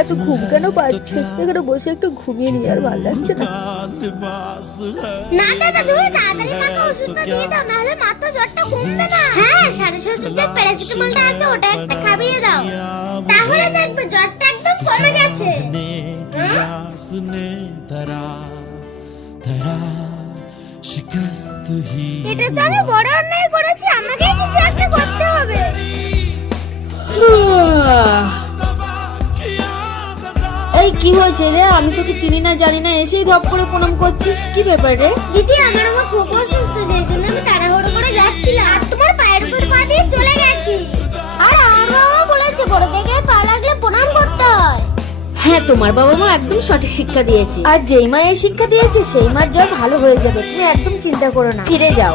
এত ঘুম কেন পাচ্ছে? এখানে বসে একটু ঘুমিয়ে নিয়ে আর ভালো লাগছে না। না দাদা, তুমি তাড়াতাড়ি মাকে ওষুধটা দিয়ে দাও, নাহলে মা তো জ্বরটা কমবে না। হ্যাঁ, 650 যে প্যারাসিটামলটা আছে ওটা একটা খাইয়ে দাও, তাহলে দেখবে জ্বরটা একদম কমে গেছে। এটা তো আমি বড় অন্যায় করেছি, আমাকে কিছু একটা করতে হবে। এই কি হয়েছে রে? আমি তোকে চিনি না জানি না, এসেই ধপ করে প্রণাম করছিস, কি ব্যাপার রে? দিদি, আমার খুব অসুস্থ, সেই জন্য আমি তাড়াহুড়ো করে যাচ্ছিলাম আর তোমার পায়ের উপর পা দিয়ে চলে গেছি। আর আমার বাবা বলেছে বড় থেকে পা লাগলে প্রণাম করতে হয়। হ্যাঁ, তোমার বাবা মা একদম সঠিক শিক্ষা দিয়েছে, আর যেই মা এই শিক্ষা দিয়েছে সেই মার জ্বর ভালো হয়ে যাবে, তুমি একদম চিন্তা করো না, ফিরে যাও।